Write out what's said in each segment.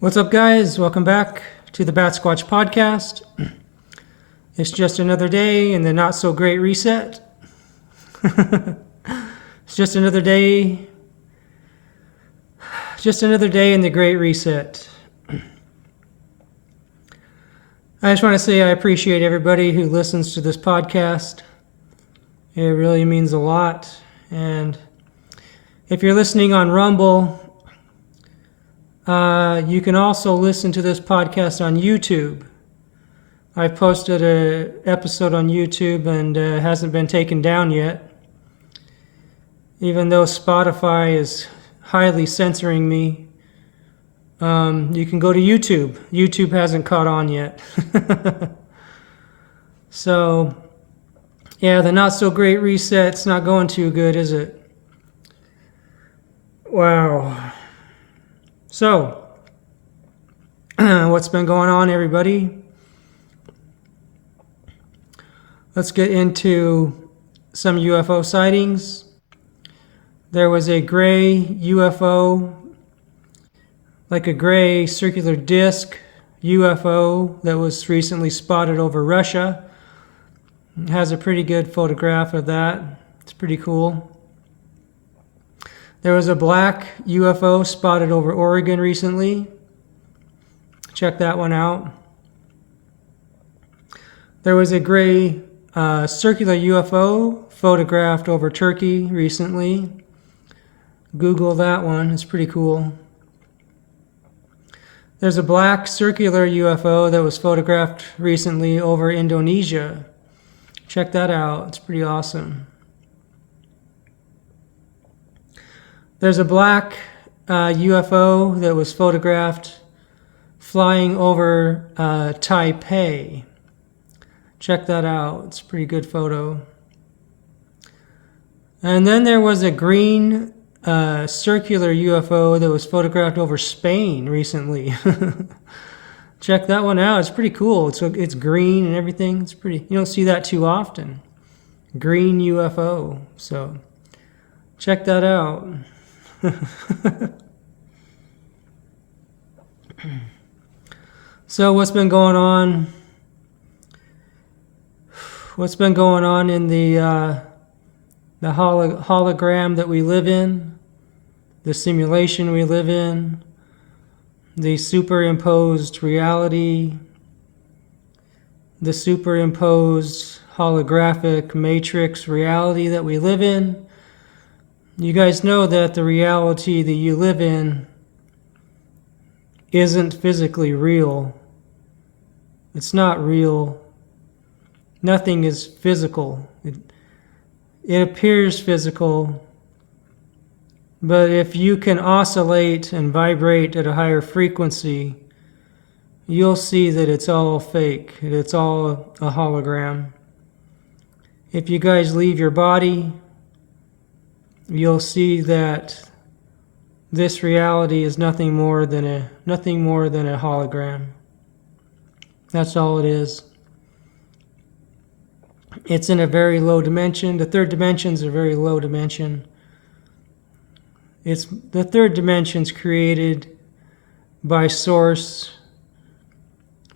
What's up, guys? Welcome back to the Bat Squatch podcast. It's just another day in the not so great reset. It's just another day. Just another day in the great reset. I just want to say I appreciate everybody who listens to this podcast. It really means a lot. And if you're listening on Rumble, you can also listen to this podcast on YouTube. I've posted an episode on YouTube and it hasn't been taken down yet. Even though Spotify is highly censoring me, you can go to YouTube. YouTube hasn't caught on yet. So, yeah, the not so great reset's not going too good, is it? Wow. So, what's been going on, everybody? Let's get into some UFO sightings. There was a gray UFO, like a gray circular disc UFO that was recently spotted over Russia. It has a pretty good photograph of that. It's pretty cool. There was a black UFO spotted over Oregon recently. Check that one out. There was a gray circular UFO photographed over Turkey recently. Google that one. It's pretty cool. There's a black circular UFO that was photographed recently over Indonesia. Check that out. It's pretty awesome. There's a black UFO that was photographed flying over Taipei. Check that out. It's a pretty good photo. And then there was a green circular UFO that was photographed over Spain recently. Check that one out. It's pretty cool. It's green and everything. It's pretty. You don't see that too often. Green UFO. So check that out. So what's been going on? What's been going on in the hologram that we live in, the simulation we live in, the superimposed reality, the superimposed holographic matrix reality that we live in? You guys know that the reality that you live in isn't physically real. It's not real. Nothing is physical. It appears physical, but if you can oscillate and vibrate at a higher frequency, you'll see that it's all fake. It's all a hologram. If you guys leave your body, you'll see that this reality is nothing more than a hologram. That's all it is. It's in a very low dimension. The third dimension is a very low dimension. The third dimension's created by Source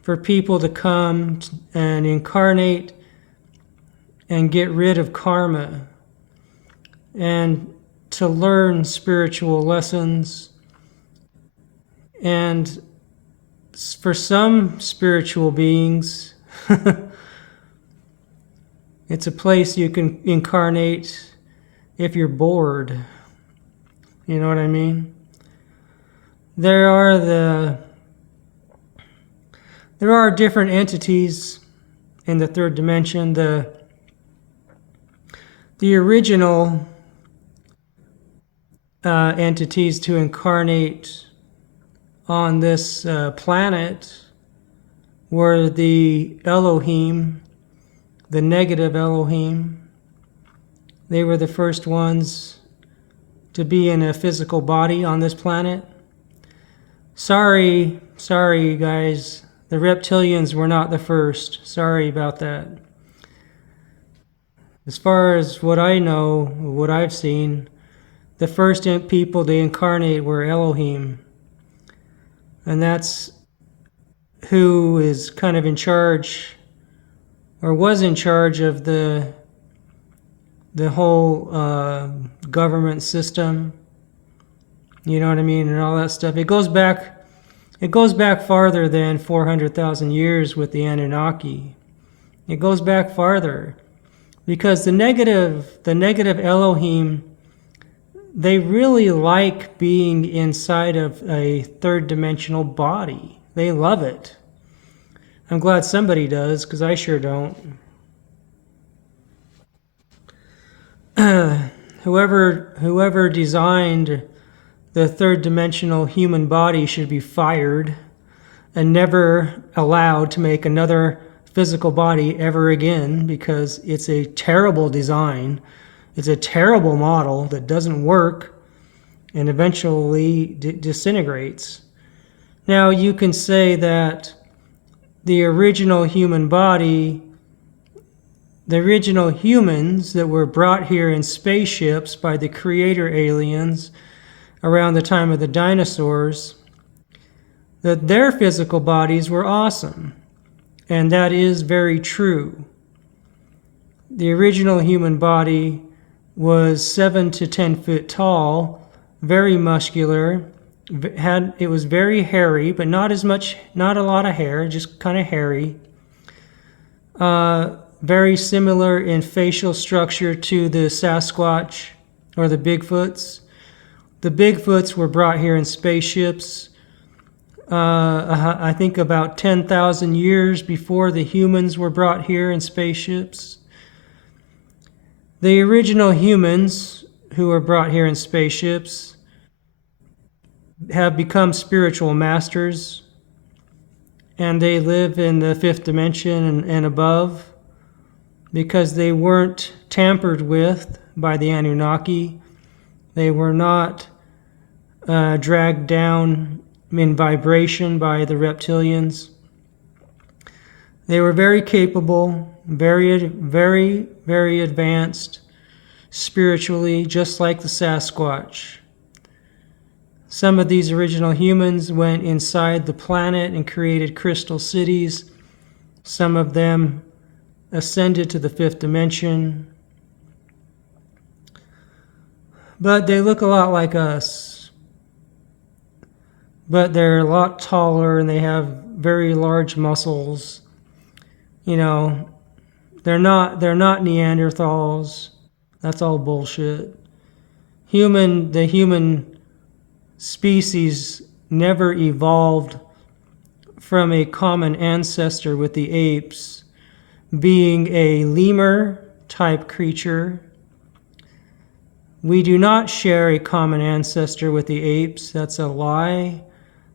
for people to come and incarnate and get rid of karma and to learn spiritual lessons. And for some spiritual beings, it's a place you can incarnate if you're bored. You know what I mean? There are different entities in the third dimension. The original entities to incarnate on this planet were the Elohim, the negative Elohim. They were the first ones to be in a physical body on this planet. Sorry guys, the reptilians were not the first. Sorry about that. As far as what I know, what I've seen, the first people to incarnate were Elohim. And that's who is kind of in charge, or was in charge of the whole government system. You know what I mean, and all that stuff. It goes back farther than 400,000 years with the Anunnaki. It goes back farther because the negative Elohim, they really like being inside of a third dimensional body. They love it. I'm glad somebody does, because I sure don't. Whoever designed the third dimensional human body should be fired and never allowed to make another physical body ever again, because it's a terrible design. It's a terrible model that doesn't work and eventually disintegrates. Now, you can say that the original human body, the original humans that were brought here in spaceships by the creator aliens around the time of the dinosaurs, that their physical bodies were awesome. And that is very true. The original human body was 7 to 10 feet tall, very muscular. It was very hairy, but not a lot of hair, just kind of hairy. Very similar in facial structure to the Sasquatch or the Bigfoots. The Bigfoots were brought here in spaceships, I think about 10,000 years before the humans were brought here in spaceships. The original humans who were brought here in spaceships have become spiritual masters, and they live in the fifth dimension and above, because they weren't tampered with by the Anunnaki. They were not dragged down in vibration by the reptilians. They were very capable, very, very, very advanced spiritually, just like the Sasquatch. Some of these original humans went inside the planet and created crystal cities. Some of them ascended to the fifth dimension. But they look a lot like us. But they're a lot taller and they have very large muscles. You know, they're not Neanderthals. That's all bullshit. The human species never evolved from a common ancestor with the apes, being a lemur type creature. We do not share a common ancestor with the apes. That's a lie.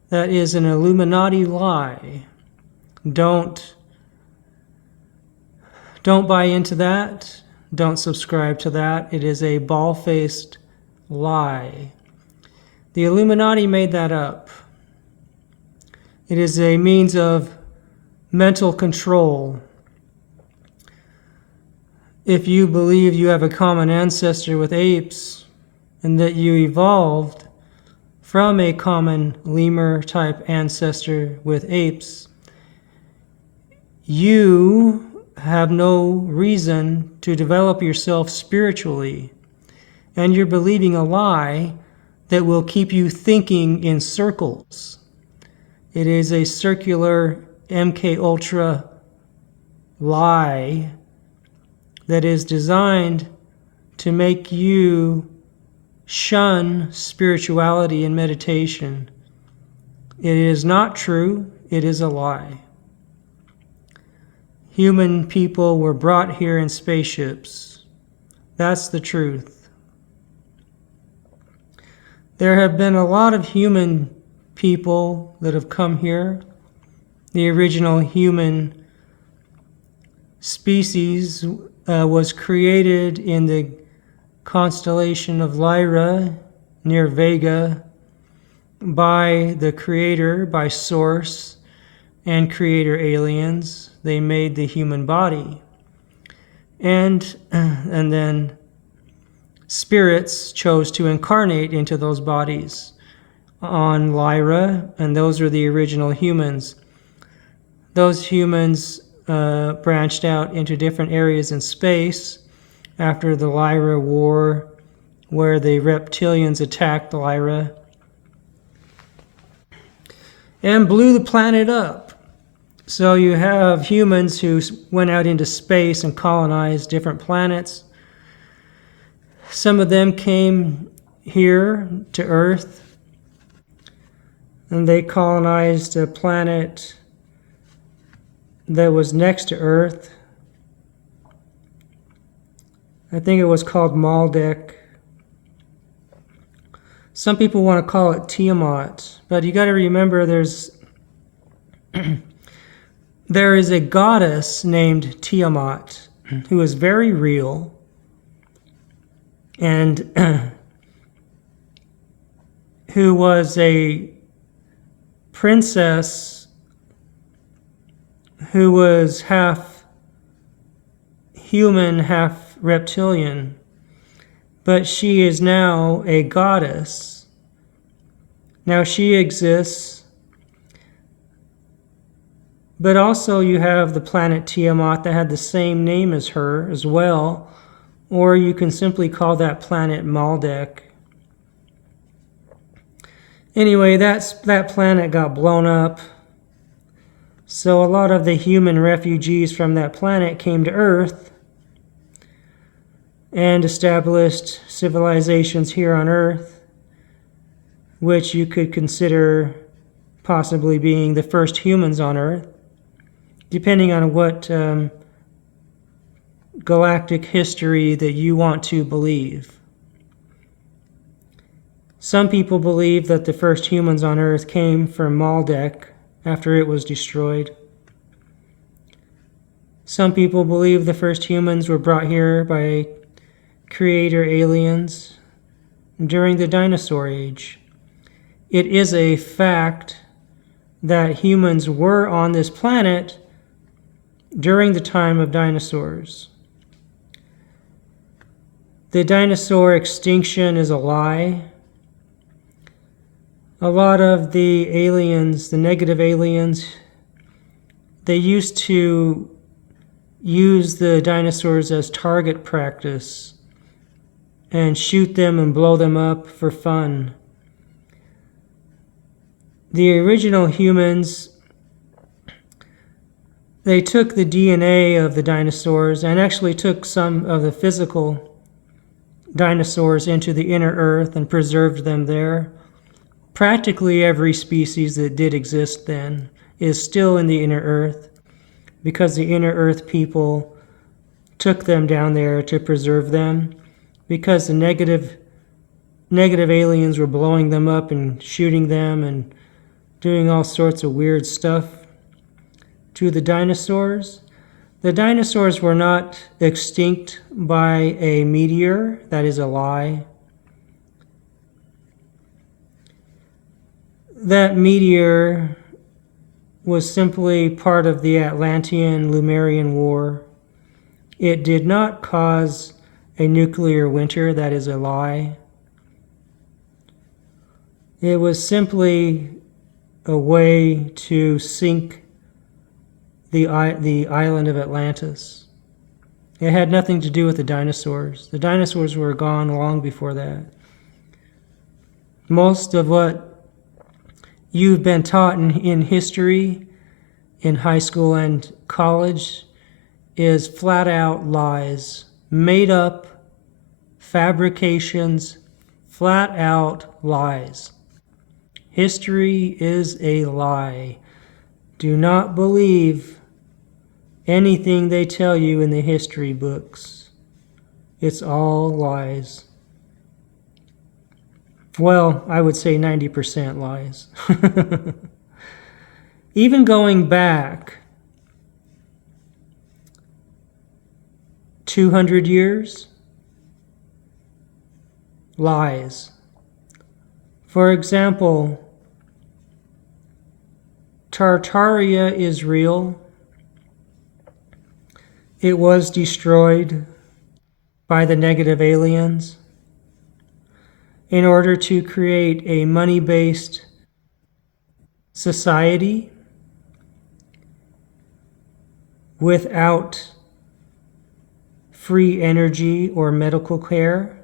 That is an Illuminati lie. Don't buy into that. Don't subscribe to that. It is a bald-faced lie. The Illuminati made that up. It is a means of mental control. If you believe you have a common ancestor with apes and that you evolved from a common lemur-type ancestor with apes, you have no reason to develop yourself spiritually, and you're believing a lie that will keep you thinking in circles. It is a circular MK Ultra lie that is designed to make you shun spirituality and meditation. It is not true. It is a lie. Human people were brought here in spaceships. That's the truth. There have been a lot of human people that have come here. The original human species was created in the constellation of Lyra near Vega by the creator, by Source and creator aliens. They made the human body. And then spirits chose to incarnate into those bodies. on Lyra, and those are the original humans. Those humans branched out into different areas in space after the Lyra War, where the reptilians attacked Lyra and blew the planet up. So you have humans who went out into space and colonized different planets. Some of them came here to Earth, and they colonized a planet that was next to Earth. I think it was called Maldek. Some people want to call it Tiamat, but you got to remember there is a goddess named Tiamat who is very real, and who was a princess who was half human, half reptilian, but she is now a goddess. Now she exists, but also you have the planet Tiamat that had the same name as her as well, or you can simply call that planet Maldek. Anyway, that planet got blown up, so a lot of the human refugees from that planet came to Earth and established civilizations here on Earth, which you could consider possibly being the first humans on Earth, depending on what galactic history that you want to believe. Some people believe that the first humans on Earth came from Maldek after it was destroyed. Some people believe the first humans were brought here by creator aliens during the dinosaur age. It is a fact that humans were on this planet during the time of dinosaurs. The dinosaur extinction is a lie. A lot of the aliens, the negative aliens, they used to use the dinosaurs as target practice and shoot them and blow them up for fun. The original humans, they took the DNA of the dinosaurs and actually took some of the physical dinosaurs into the inner earth and preserved them there. Practically every species that did exist then is still in the inner earth, because the inner earth people took them down there to preserve them, because the negative aliens were blowing them up and shooting them and doing all sorts of weird stuff to the dinosaurs. The dinosaurs were not extinct by a meteor. That is a lie. That meteor was simply part of the Atlantean-Lemurian War. It did not cause a nuclear winter. That is a lie. It was simply a way to sink the island of Atlantis. It had nothing to do with the dinosaurs. The dinosaurs were gone long before that. Most of what you've been taught in history, in high school and college, is flat out lies, made up fabrications, flat out lies. History is a lie. Do not believe anything they tell you in the history books. It's all lies. Well, I would say 90% lies. Even going back 200 years, lies. For example, Tartaria is real. It was destroyed by the negative aliens. in order to create a money-based society without free energy or medical care,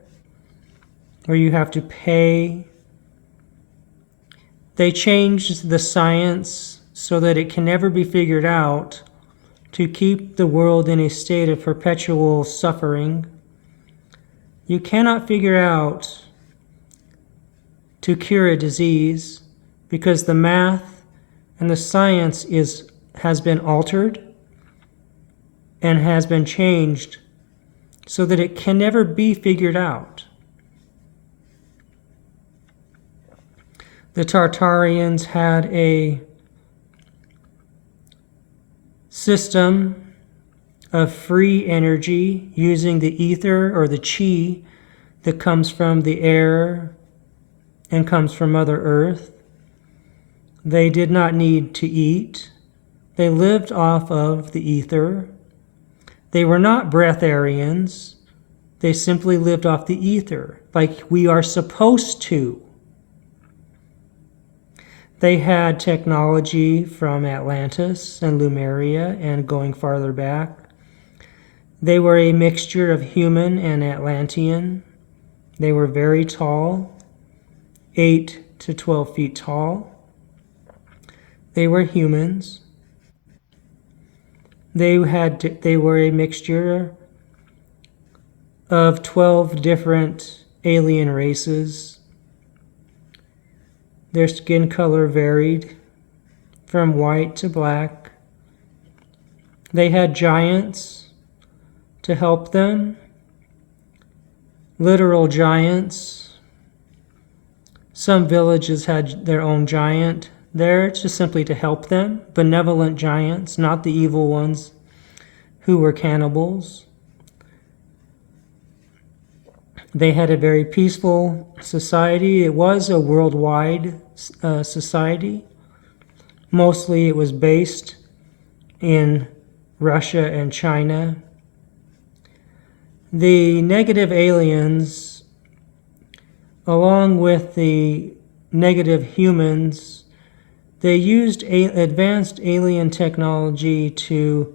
where you have to pay. They changed the science so that it can never be figured out to keep the world in a state of perpetual suffering. You cannot figure out to cure a disease because the math and the science has been altered and has been changed so that it can never be figured out. The Tartarians had a system of free energy using the ether or the chi that comes from the air and comes from Mother Earth. They did not need to eat. They lived off of the ether. They were not breatharians. They simply lived off the ether, like we are supposed to. They had technology from Atlantis and Lemuria and going farther back. They were a mixture of human and Atlantean. They were very tall, 8 to 12 feet tall. They were humans. They were a mixture of 12 different alien races. Their skin color varied from white to black. They had giants to help them, literal giants. Some villages had their own giant there just simply to help them, benevolent giants, not the evil ones who were cannibals. They had a very peaceful society. It was a worldwide society. Mostly it was based in Russia and China. The negative aliens, along with the negative humans, they used advanced alien technology to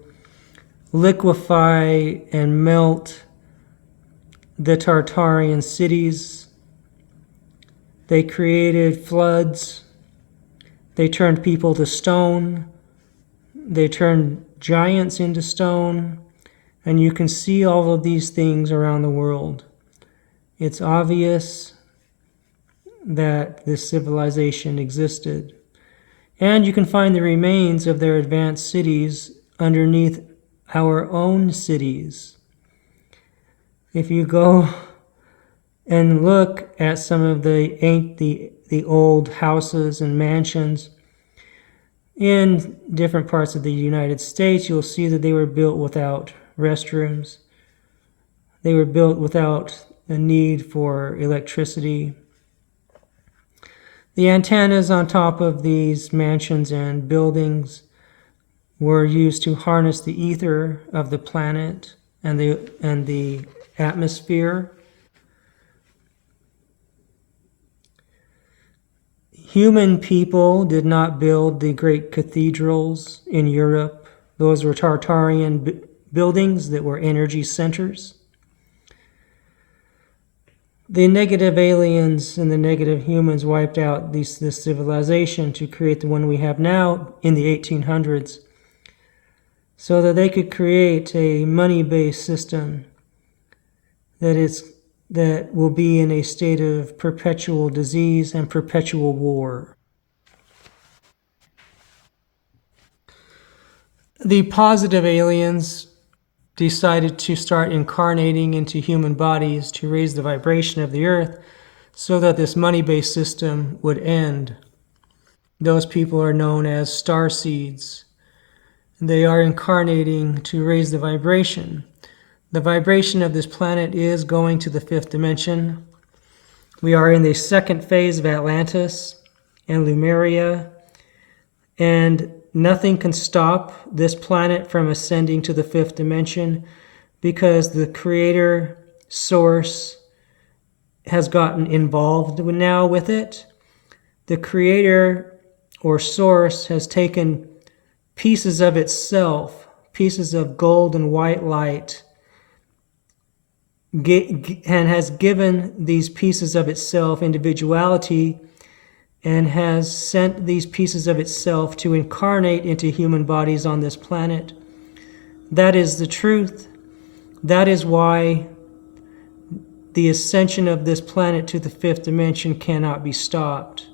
liquefy and melt the Tartarian cities. They created floods. They turned people to stone. They turned giants into stone. And you can see all of these things around the world. It's obvious that this civilization existed. And you can find the remains of their advanced cities underneath our own cities. If you go and look at some of the old houses and mansions in different parts of the United States, you'll see that they were built without restrooms. They were built without the need for electricity. The antennas on top of these mansions and buildings were used to harness the ether of the planet and the atmosphere. Human people did not build the great cathedrals in Europe. Those were Tartarian buildings that were energy centers. The negative aliens and the negative humans wiped out this civilization to create the one we have now in the 1800s, so that they could create a money-based system that will be in a state of perpetual disease and perpetual war. The positive aliens decided to start incarnating into human bodies to raise the vibration of the earth so that this money-based system would end. Those people are known as star seeds. They are incarnating to raise the vibration. The vibration of this planet is going to the fifth dimension. We are in the second phase of Atlantis and Lemuria, and nothing can stop this planet from ascending to the fifth dimension because the Creator, Source, has gotten involved now with it. The creator or source has taken pieces of itself, pieces of gold and white light, and has given these pieces of itself individuality, and has sent these pieces of itself to incarnate into human bodies on this planet. That is the truth. That is why the ascension of this planet to the fifth dimension cannot be stopped.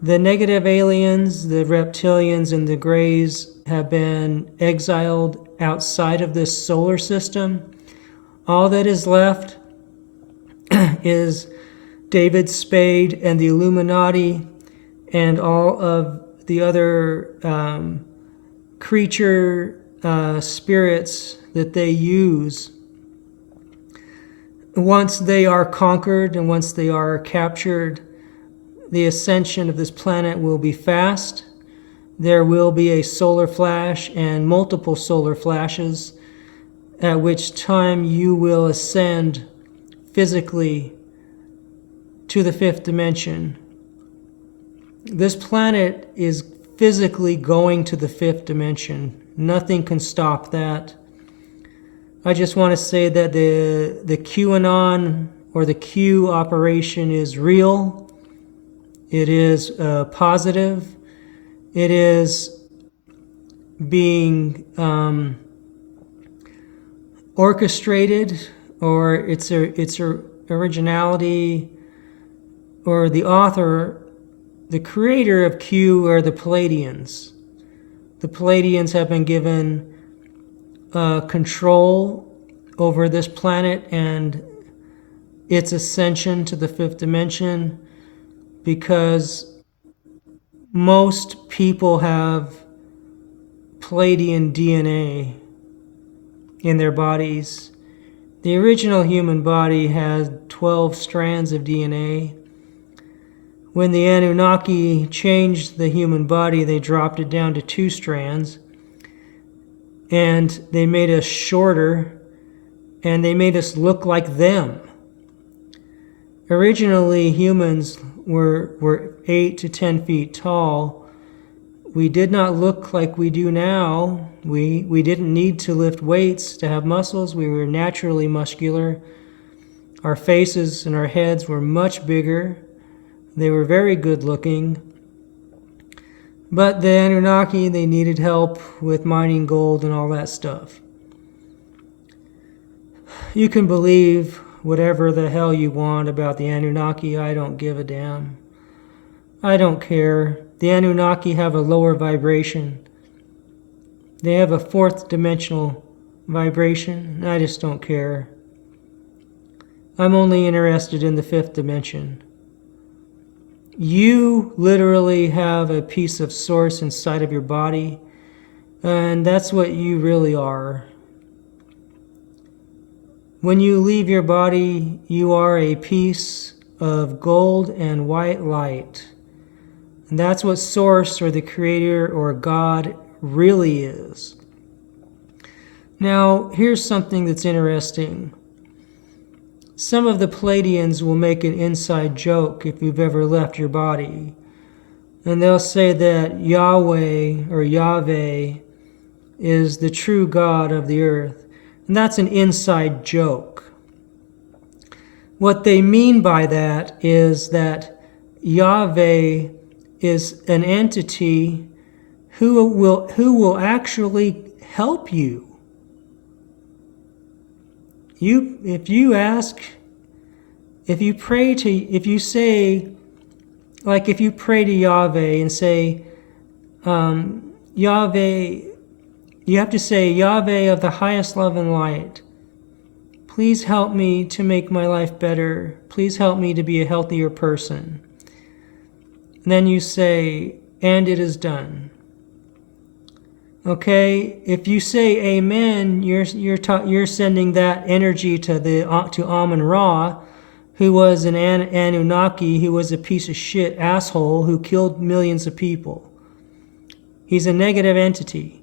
The negative aliens, the reptilians, and the greys have been exiled outside of this solar system. All that is left is David Spade and the Illuminati and all of the other creature spirits that they use. Once they are conquered and once they are captured, the ascension of this planet will be fast. There will be a solar flash and multiple solar flashes, at which time you will ascend physically to the fifth dimension. This planet is physically going to the fifth dimension. Nothing can stop that. I just want to say that the QAnon or the Q operation is real. It is positive. It is being orchestrated, or its originality, or the author, the creator of Q are the Palladians. The Palladians have been given control over this planet and its ascension to the fifth dimension, because most people have Palladian DNA in their bodies. The original human body had 12 strands of DNA. When the Anunnaki changed the human body, they dropped it down to 2 strands. And they made us shorter, and they made us look like them. Originally, humans were 8 to 10 feet tall. We did not look like we do now. We didn't need to lift weights to have muscles. We were naturally muscular. Our faces and our heads were much bigger. They were very good looking. But the Anunnaki, they needed help with mining gold and all that stuff. You can believe whatever the hell you want about the Anunnaki. I don't give a damn. I don't care. The Anunnaki have a lower vibration. They have a 4th dimensional vibration. I just don't care. I'm only interested in the 5th dimension. You literally have a piece of source inside of your body, and that's what you really are. When you leave your body, you are a piece of gold and white light. And that's what Source or the Creator or God really is. Now, here's something that's interesting. Some of the Palladians will make an inside joke if you've ever left your body. And they'll say that Yahweh or Yahweh is the true God of the earth. And that's an inside joke. What they mean by that is that Yahweh is an entity who will actually help you. If you pray to Yahweh and say, Yahweh, you have to say, Yahweh of the highest love and light, please help me to make my life better. Please help me to be a healthier person. And then you say, and it is done. Okay, if you say amen, you're sending that energy to Amun-Ra, who was an Anunnaki, who was a piece of shit asshole who killed millions of people. He's a negative entity.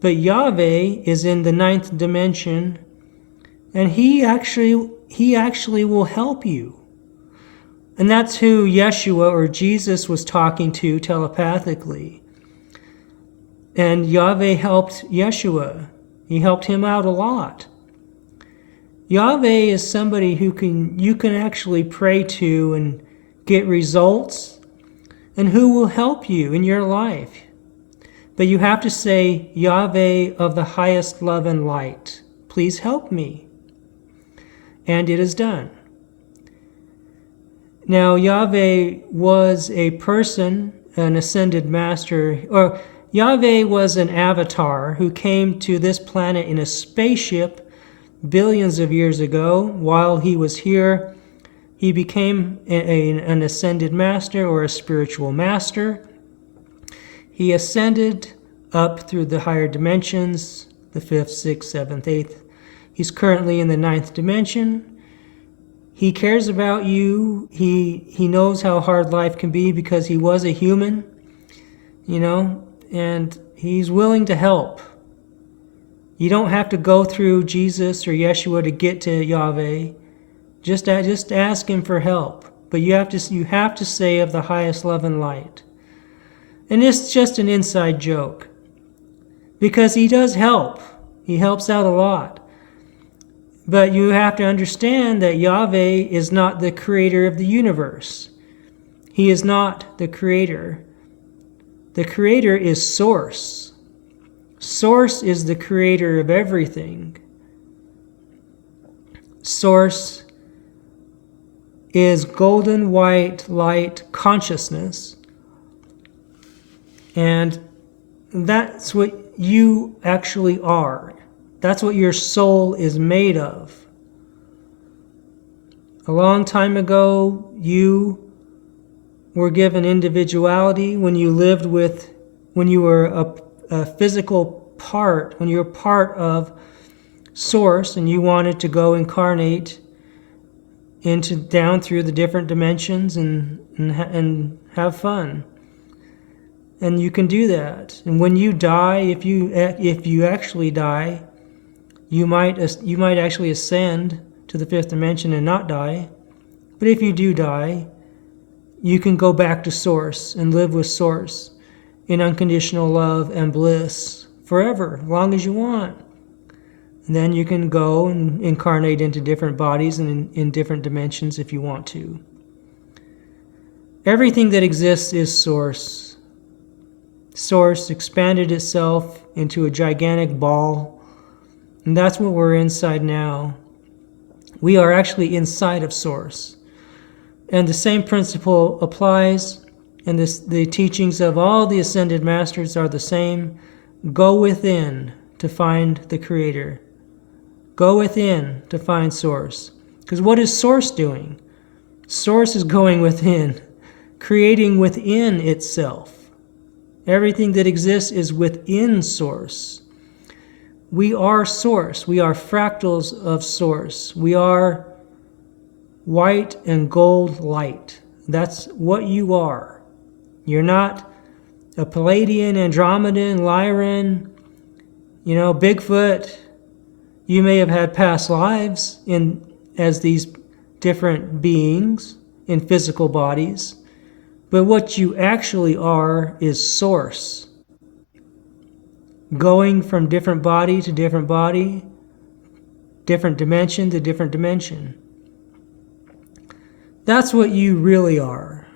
But Yahweh is in the 9th dimension, And he actually will help you. And that's who Yeshua or Jesus was talking to telepathically. And Yahweh helped Yeshua. He helped him out a lot. Yahweh is somebody who you can actually pray to and get results, and who will help you in your life. But you have to say, Yahweh of the highest love and light, please help me. And it is done. Now, Yahweh was a person, an ascended master, or Yahweh was an avatar who came to this planet in a spaceship billions of years ago. While he was here, he became an ascended master or a spiritual master. He ascended up through the higher dimensions, the 5th, 6th, 7th, 8th. He's currently in the 9th dimension. He cares about you. He knows how hard life can be because he was a human, and he's willing to help. You don't have to go through Jesus or Yeshua to get to Yahweh. Just ask him for help. But you have to say of the highest love and light. And it's just an inside joke. Because he does help. He helps out a lot. But you have to understand that Yahweh is not the creator of the universe. He is not the creator. The creator is Source. Source is the creator of everything. Source is golden white light consciousness. And that's what you actually are. That's what your soul is made of. A long time ago, you were given individuality when you were a physical part, when you were part of Source and you wanted to go incarnate down through the different dimensions and have fun. And you can do that. And when you die, if you actually die, you might actually ascend to the 5th dimension and not die. But if you do die, you can go back to Source and live with Source in unconditional love and bliss forever, as long as you want. And then you can go and incarnate into different bodies and in different dimensions if you want to. Everything that exists is Source. Source expanded itself into a gigantic ball, and that's what we're inside now. We are actually inside of Source. And the same principle applies, and the teachings of all the ascended masters are the same. Go within to find the Creator. Go within to find Source. Because what is Source doing? Source is going within, creating within itself. Everything that exists is within Source. We are Source. We are fractals of Source. We are white and gold light. That's what you are. You're not a Palladian, Andromedan, Lyran, Bigfoot. You may have had past lives as these different beings in physical bodies, but what you actually are is Source. Going from different body to different body, different dimension to different dimension. That's what you really are.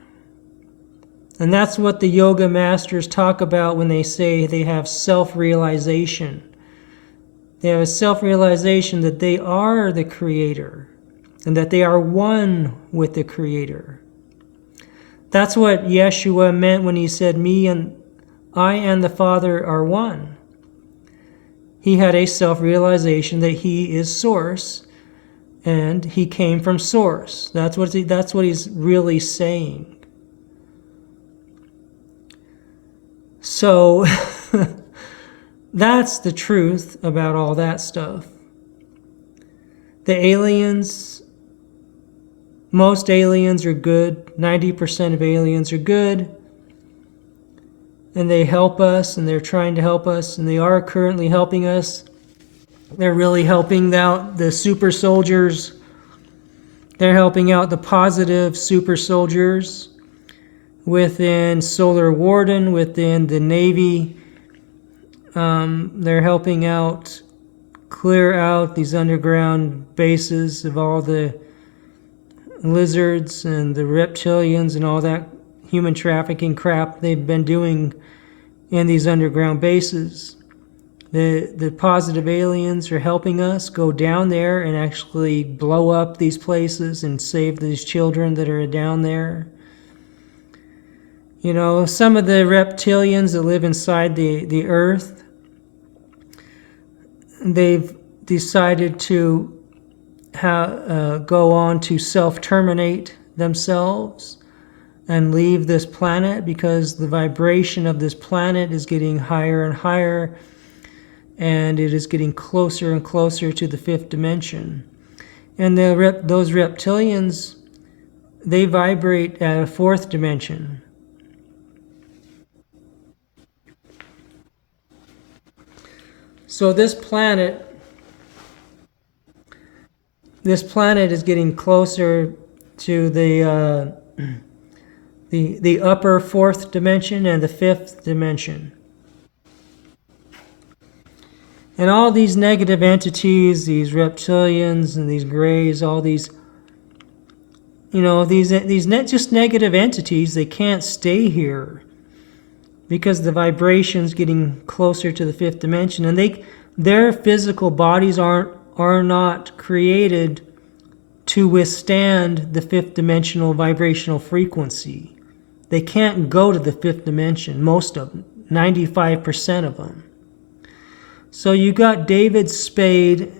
And that's what the yoga masters talk about when they say they have self-realization. They have a self-realization that they are the Creator and that they are one with the Creator. That's what Yeshua meant when he said, I and the Father are one. He had a self-realization that he is Source and he came from Source. That's what he's really saying. So that's the truth about all that stuff. The aliens, most aliens are good. 90% of aliens are good. And they help us, and they're trying to help us, and they are currently helping us. They're really helping out the super soldiers. They're helping out the positive super soldiers within Solar Warden, within the Navy. They're helping out clear out these underground bases of all the lizards and the reptilians and all that human trafficking crap they've been doing in these underground bases. The positive aliens are helping us go down there and actually blow up these places and save these children that are down there. You know, some of the reptilians that live inside the earth, they've decided to go on to self-terminate themselves and leave this planet because the vibration of this planet is getting higher and higher, and it is getting closer and closer to the fifth dimension. And those reptilians, they vibrate at a fourth dimension. So this planet is getting closer to the upper fourth dimension and the fifth dimension. And all these negative entities, these reptilians and these greys, all these, you know, these just negative entities, they can't stay here because the vibration's getting closer to the fifth dimension, and their physical bodies are not created to withstand the fifth dimensional vibrational frequency. They can't go to the fifth dimension, most of them, 95% of them. So you got David Spade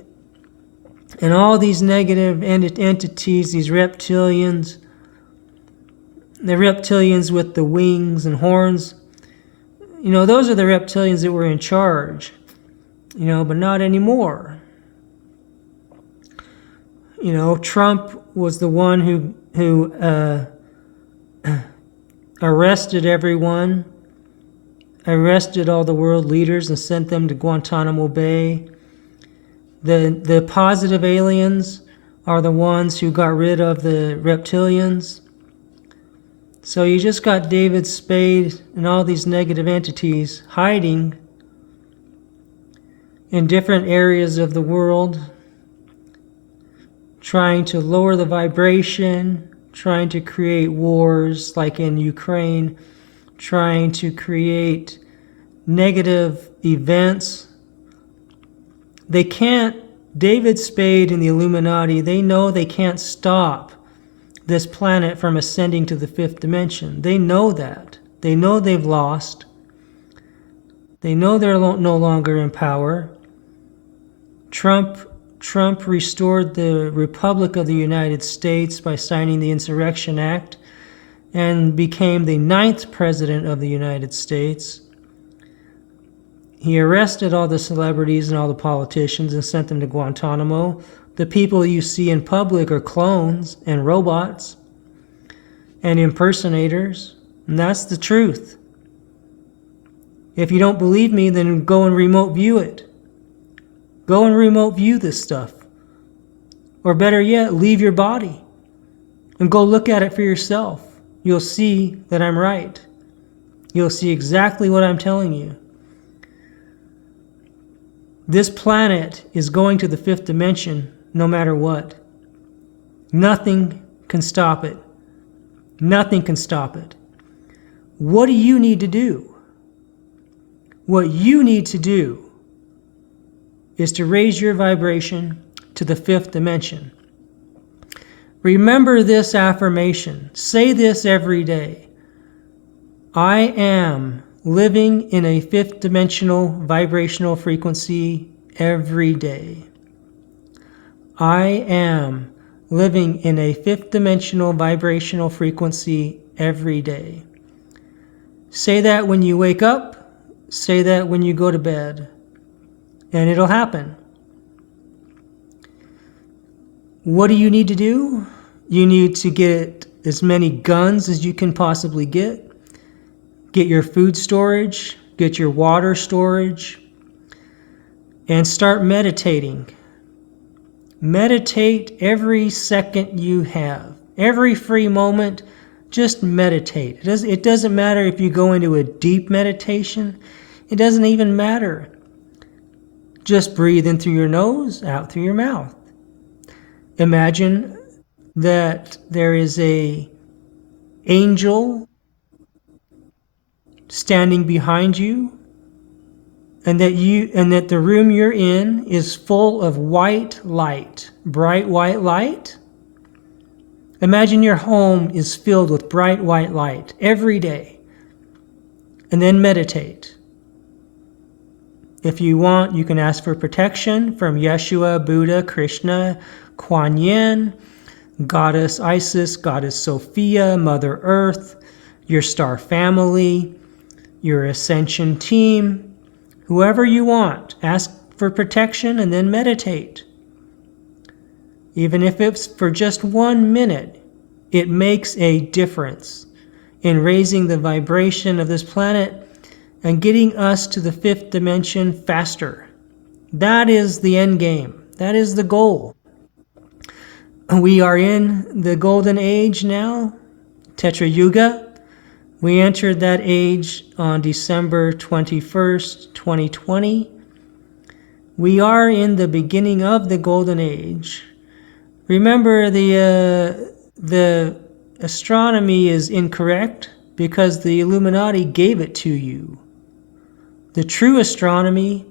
and all these negative entities, these reptilians, the reptilians with the wings and horns. You know, those are the reptilians that were in charge, you know, but not anymore. You know, Trump was the one who arrested everyone, arrested all the world leaders and sent them to Guantanamo Bay. The positive aliens are the ones who got rid of the reptilians. So you just got David Spade and all these negative entities hiding in different areas of the world, trying to lower the vibration, trying to create wars like in Ukraine, trying to create negative events. They can't, David Spade and the Illuminati, they know they can't stop this planet from ascending to the fifth dimension. They know that. They know they've lost. They know they're no longer in power. Trump restored the Republic of the United States by signing the Insurrection Act and became the 9th president of the United States. He arrested all the celebrities and all the politicians and sent them to Guantanamo. The people you see in public are clones and robots and impersonators, and that's the truth. If you don't believe me, then go and remote view it. Go and remote view this stuff. Or better yet, leave your body and go look at it for yourself. You'll see that I'm right. You'll see exactly what I'm telling you. This planet is going to the fifth dimension no matter what. Nothing can stop it. Nothing can stop it. What do you need to do? What you need to do is to raise your vibration to the fifth dimension. Remember this affirmation. Say this every day. I am living in a fifth dimensional vibrational frequency every day. I am living in a fifth dimensional vibrational frequency every day. Say that when you wake up. Say that when you go to bed. And it'll happen. What do you need to do? You need to get as many guns as you can possibly get. Get your food storage. Get your water storage. and start meditating. Meditate every second you have. Every free moment, just meditate. It doesn't matter if you go into a deep meditation. It doesn't even matter. Just breathe in through your nose, out through your mouth. Imagine that there is an angel standing behind you, and that the room you're in is full of white light, bright white light. Imagine your home is filled with bright white light every day. And then meditate. If you want, you can ask for protection from Yeshua, Buddha, Krishna, Kuan Yin, Goddess Isis, Goddess Sophia, Mother Earth, your star family, your Ascension team, whoever you want. Ask for protection and then meditate. Even if it's for just 1 minute, it makes a difference in raising the vibration of this planet and getting us to the 5th dimension faster. That is the end game. That is the goal. We are in the golden age now, Tetra Yuga. We entered that age on December 21st, 2020. We are in the beginning of the golden age. Remember, the astronomy is incorrect because the Illuminati gave it to you. The true astronomy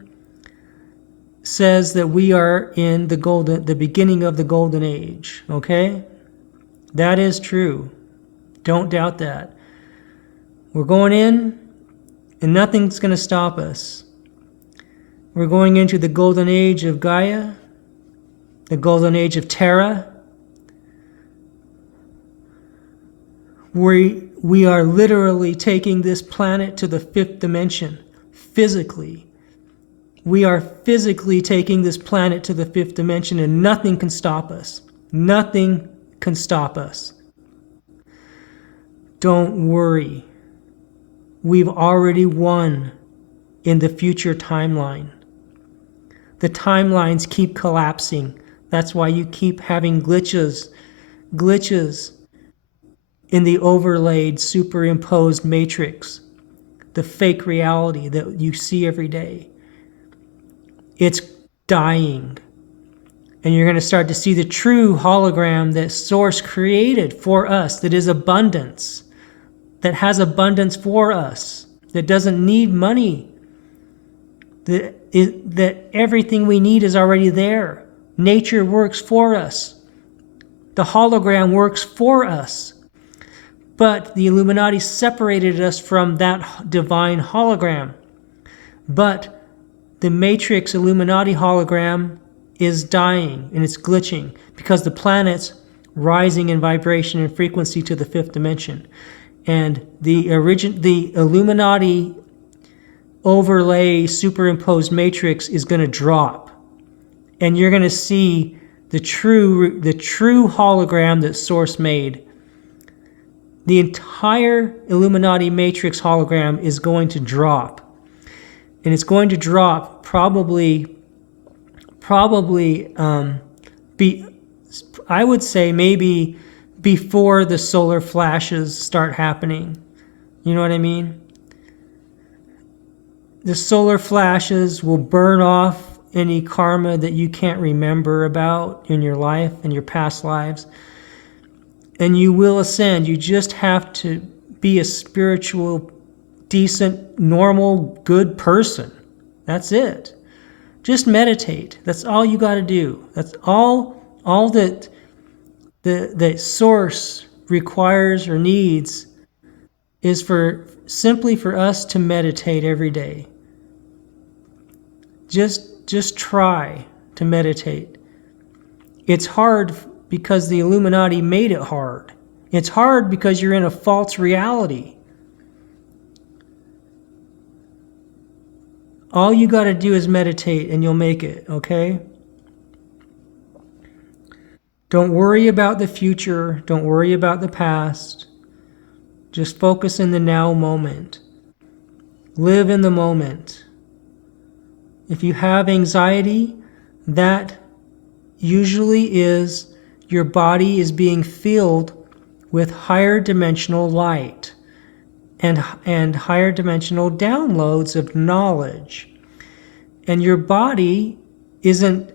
says that we are in the beginning of the golden age, okay? That is true. Don't doubt that. We're going in, and nothing's going to stop us. We're going into the golden age of Gaia, the golden age of Terra. We are literally taking this planet to the 5th dimension, physically. We are physically taking this planet to the 5th dimension, and nothing can stop us. Nothing can stop us. Don't worry. We've already won in the future timeline. The timelines keep collapsing. That's why you keep having glitches in the overlaid, superimposed matrix, the fake reality that you see every day. It's dying. And you're going to start to see the true hologram that Source created for us, that is abundance, that has abundance for us, that doesn't need money, that everything we need is already there. Nature works for us. The hologram works for us. But the Illuminati separated us from that divine hologram. But the Matrix Illuminati hologram is dying and it's glitching because the planet's rising in vibration and frequency to the 5th dimension. And the Illuminati overlay superimposed matrix is going to drop. And you're going to see the true hologram that Source made. The entire Illuminati matrix hologram is going to drop. And it's going to drop probably I would say maybe before the solar flashes start happening. You know what I mean? The solar flashes will burn off any karma that you can't remember about in your life, in your past lives. And you will ascend. You just have to be a spiritual, decent, normal, good person. That's it. Just meditate. That's all you got to do. That's all that the Source requires or needs is simply for us to meditate every day. Just try to meditate. It's hard because the Illuminati made it hard. It's hard because you're in a false reality. All you got to do is meditate and you'll make it, okay? Don't worry about the future. Don't worry about the past. Just focus in the now moment. Live in the moment. If you have anxiety, that usually is your body is being filled with higher dimensional light and higher dimensional downloads of knowledge. And your body is not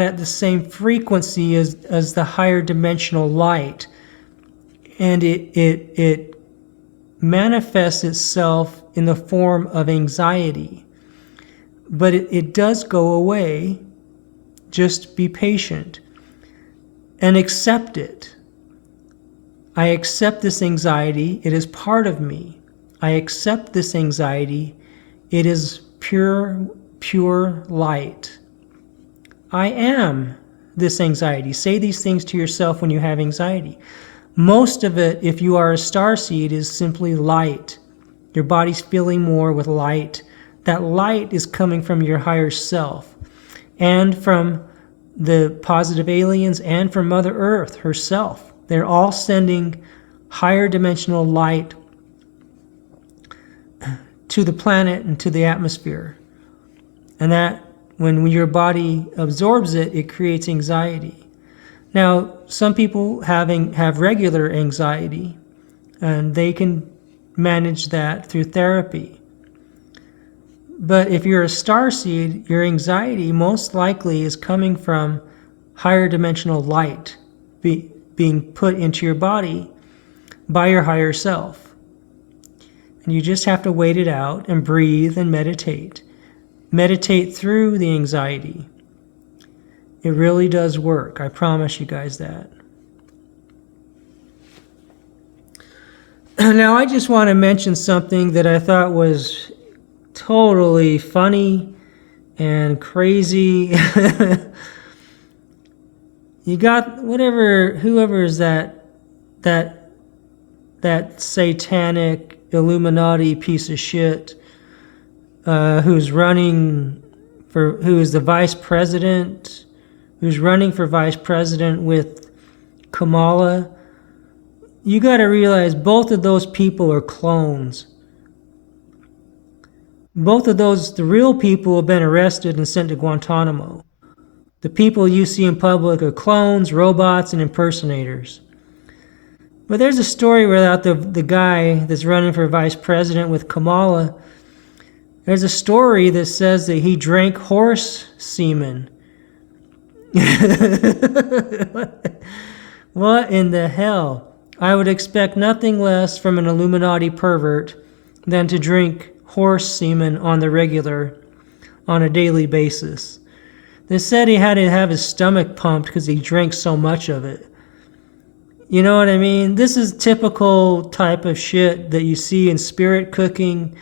at the same frequency as the higher dimensional light. And it manifests itself in the form of anxiety. But it does go away. Just be patient and accept it. I accept this anxiety. It is part of me. I accept this anxiety. It is pure light. I am this anxiety. Say these things to yourself when you have anxiety. Most of it, if you are a starseed, is simply light. Your body's filling more with light. That light is coming from your higher self and from the positive aliens and from Mother Earth herself. They're all sending higher dimensional light to the planet and to the atmosphere. And that, when your body absorbs it, it creates anxiety. Now, some people have regular anxiety, and they can manage that through therapy. But if you're a starseed, your anxiety most likely is coming from higher dimensional light being put into your body by your higher self. And you just have to wait it out and breathe and meditate. Meditate through the anxiety. It really does work. I promise you guys that. Now, I just want to mention something that I thought was totally funny and crazy. You got whoever is that satanic Illuminati piece of shit who is the vice president, who's running for vice president with Kamala. You got to realize both of those people are clones. Both of those, the real people, have been arrested and sent to Guantanamo. The people you see in public are clones, robots, and impersonators. But there's a story about the guy that's running for vice president with Kamala. There's a story that says that he drank horse semen. What in the hell? I would expect nothing less from an Illuminati pervert than to drink horse semen on the regular, on a daily basis. They said he had to have his stomach pumped because he drank so much of it. You know what I mean? This is typical type of shit that you see in spirit cooking,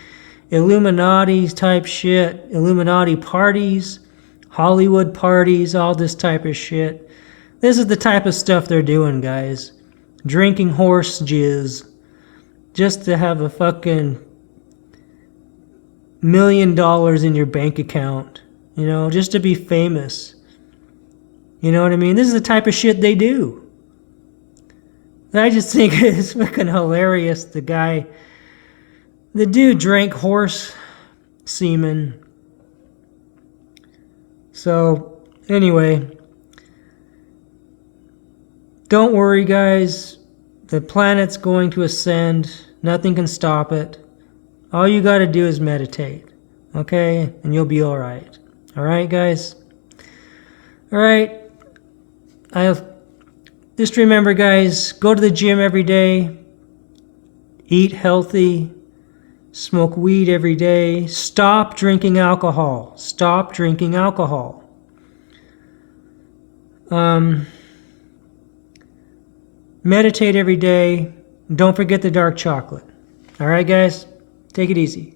Illuminati type shit, Illuminati parties, Hollywood parties, all this type of shit. This is the type of stuff they're doing, guys. Drinking horse jizz just to have a fucking $1 million in your bank account, you know, just to be famous. You know what I mean? This is the type of shit they do. I just think it's fucking hilarious. The dude drank horse semen. So, anyway, don't worry, guys. The planet's going to ascend. Nothing can stop it. All you got to do is meditate, okay? And you'll be all right. All right, guys? All right. Just remember, guys, go to the gym every day. Eat healthy. Smoke weed every day. Stop drinking alcohol. Stop drinking alcohol. Meditate every day. Don't forget the dark chocolate. All right, guys? Take it easy.